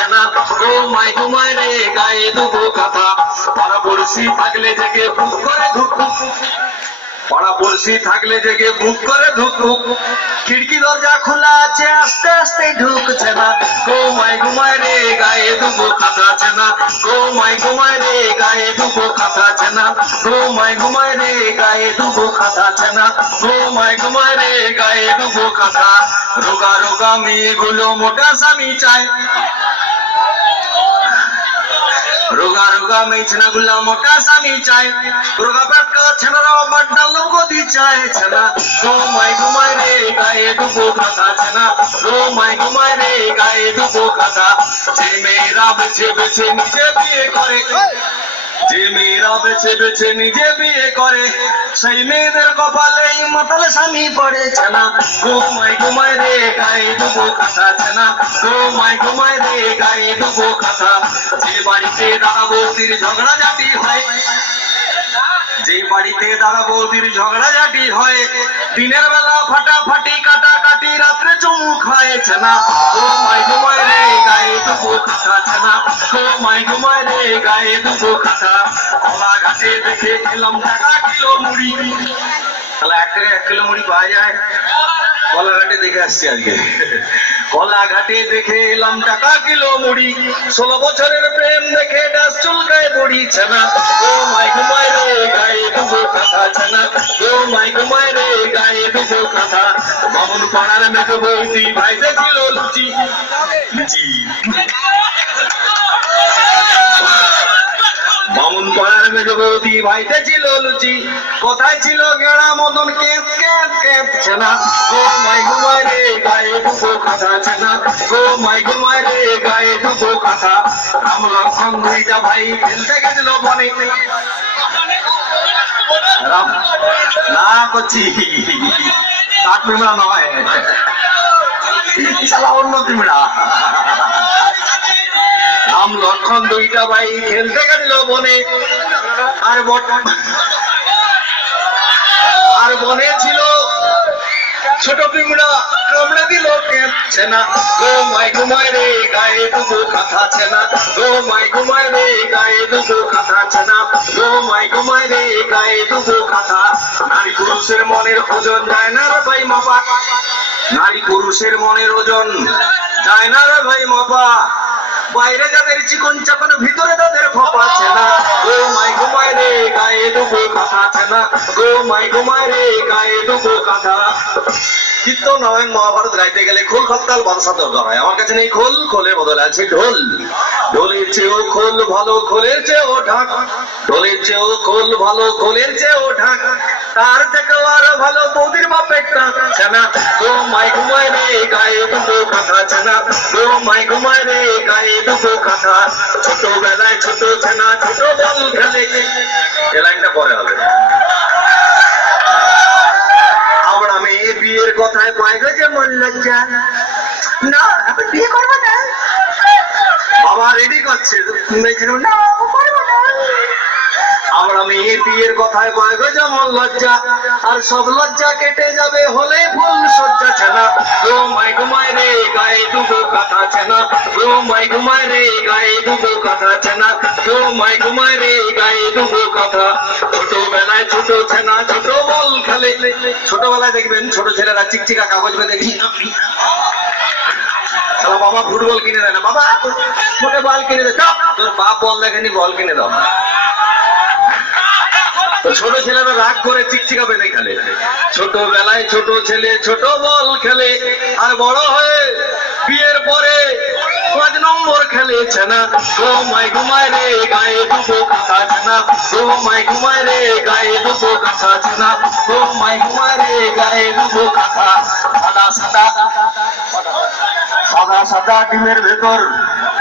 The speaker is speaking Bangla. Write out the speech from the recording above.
ছেনা, ঘুমাই ঘুমাই রে গায়ে দুবো কাঁথা। পাড়াপড়শি থাকলে জেগে বুক করে ধুক ধুক, পাড়াপড়শি থাকলে জেগে বুক করে ধুক ধুক। খিড়কি দরজা খোলা আছে আস্তে আস্তে ঢুকছে না, ঘুমাই ঘুমাই রে গায়ে দুবো কাঁথা ছেনা, ঘুমাই ঘুমাই রে গায়ে দুবো কাঁথা ছেনা, ঘুমাই ঘুমাই রে গায়ে দুবো কাঁথা ছেনা, ঘুমাই ঘুমাই রে গায়ে দুবো কাঁথা। রোগা রোগা মেয়েগুলো মোটা স্বামী চায়, রোগা রোগা মেয়ে ছেনাগুলা মোটা স্বামী চায়, রোগা পেটকা ছেনারা বাড্ডা লোগদি চায় ছেনা, ঘুমাই ঘুমাই রে গায়ে দুবো কাঁথা ছেনা, ঘুমাই ঘুমাই রে গায়ে দুবো কাঁথা। যে মেয়েরা বেছে বেছে নিজে বিয়ে করে, যে মেয়েরা বেছে বেছে নিজে বিয়ে করে, সেই মেয়েদের কপালে মাতাল স্বামী পড়েছে না, ঘুমাই ঘুমাই রে গায়ে দুবো কাঁথা ছেনা, ঘুমাই ঘুমাই রে গায়ে দুবো কাঁথা। যে বাড়িতে দাদা বৌদির ঝগড়াঝাটি হয়, যে বাড়িতে দাদা বৌদির ঝগড়াঝাটি হয়, দিনের বেলা ফাটাফাটি কাটাকাটি রাত্রে চুমু খাইছে না, ঘুমাই ঘুমাই রে গায়ে দুবো কাঁথা ছেনা, ঘুমাই ঘুমাই রে গায়ে দুবো কাঁথা। কলা ঘাটে দেখে খেলাম টাকা কিলো মুড়ি, তাহলে 1 কিলো মুড়ি পাওয়া যায়? কলাঘাটে দেখে আসছি আজকে, কলাঘাটে দেখে এলাম টাকা কিলো মুড়ি, 16 বছরের প্রেম দেখে ডাস চুলকায় বুড়ি ছেনা, ঘুমাই ঘুমাই রে গায়ে দুবো কাঁথা ছেনা, ঘুমাই ঘুমাই রে গায়ে দুবো কাঁথা। বামুন পাড়ার মেঘ বৌদি ভাইতে ছিল লুচি, লুচি বামুন পাড়ার মেঘ বৌদি ভাইতে ছিল লুচি, কোথায় ছিল গেড়া মদন কেঁপ কেঁপ কেঁপ ছেনা, ঘুমাই ঘুমাই রে গায়ে দুবো কাঁথা ছেনা, ঘুমাই ঘুমাই রে গায়ে দুবো কাঁথা। রাম লক্ষ্মণ দুইটা ভাই খেলতে গেছিল বনে, রাম না করছি কাঠ পিমড়া নয়, অন্য পিমড়া। রাম লক্ষ্মণ দুইটা ভাই খেলতে গেছিল বনে, আর বনে ছিল ছোট পিমড়া, কামড়ে দিল কেঁপছে না, ঘুমাই ঘুমাই রে গায়ে দুবো কাঁথা ছেনা, ঘুমাই ঘুমাই রে গায়ে দুবো কাঁথা ছেনা, ঘুমাই ঘুমাই রে গায়ে দুবো কাঁথা। নারী পুরুষের মনের ওজন যায় না রে ভাই মাপা, নারী পুরুষের মনের ওজন যায় না রে ভাই মাপা, বাইরে যাদের চিকন চাকন ভিতরে তাদের ফাঁপা ছেনা, ঘুমাই ঘুমাই রে গায়ে দুবো কাঁথা ছেনা, ঘুমাই ঘুমাই রে গায়ে দুবো কাঁথা। কীর্তন রামায়ণ মহাভারত গাইতে গেলে খোল খত্তাল বাদশা দরকার হয়, আমার কাছে নেই খোল, খোলের বদলে আছে ঢোল। ঢোলের চেয়েও খোল ভালো, খোলের চেয়েও ঢাক, ঢোলের চেয়েও খোল ভালো, খোলের চেয়েও ঢাক, তার থেকেও আরো ভালো বৌদির বাপের টাক ছেনা, ঘুমাই ঘুমাই রে গায়ে দুবো কাঁথা ছেনা, ঘুমাই ঘুমাই রে গায়ে দুবো কাঁথা। ছোটবেলায় ছোট ছেনা ছোট বল খেলে, এ লাইনটা পরে হবে। আমরা মেয়ে বিয়ের কথায় পাই গো যে মন লজ্জা, না এখন বিয়ে করবো না, বাবা রেডি করছে না করবো না। আমরা মেয়ে বিয়ের কথায় পাই গো যেমন লজ্জা, আর সব লজ্জা কেটে যাবে হলে ফুল সজ্জা ছেনা, ঘুমাই ঘুমাই রে গায়ে দুবো কাঁথা ছেনা, ঘুমাই ঘুমাই রে গায়ে দুবো কাঁথা ছেনা, ঘুমাই ঘুমাই রে গায়ে দুবো কাঁথা। ছোটবেলায় ছোট ছেনা ছোট বল খেলে, ছোটবেলায় দেখবেন ছোট ছেলেরা চিকচিকা কাগজ বেঁধে তাহলে বাবা ফুটবল কিনে দেয় না, বাবা তোকে বল কিনে দে, তোর বাপ বল দেখেনি বল কিনে দাও। ছোট ছেলেরা রাগ করে চিকচিকা বেঁধে খেলে, ছোটবেলায় ছোট ছেলে ছোট বল খেলে, আর বড় হয়ে বিয়ের পরে 5 নম্বর খেলে ছেনা, ঘুমাই ঘুমাই রে গায়ে দুবো কাঁথা ছেনা, ঘুমাই ঘুমাই রে গায়ে দুবো কাঁথা ছেনা, ঘুমাই ঘুমাই রে গায়ে দুবো কাঁথা। সাদা সাদা সাদা সাদা ডিমের ভেতর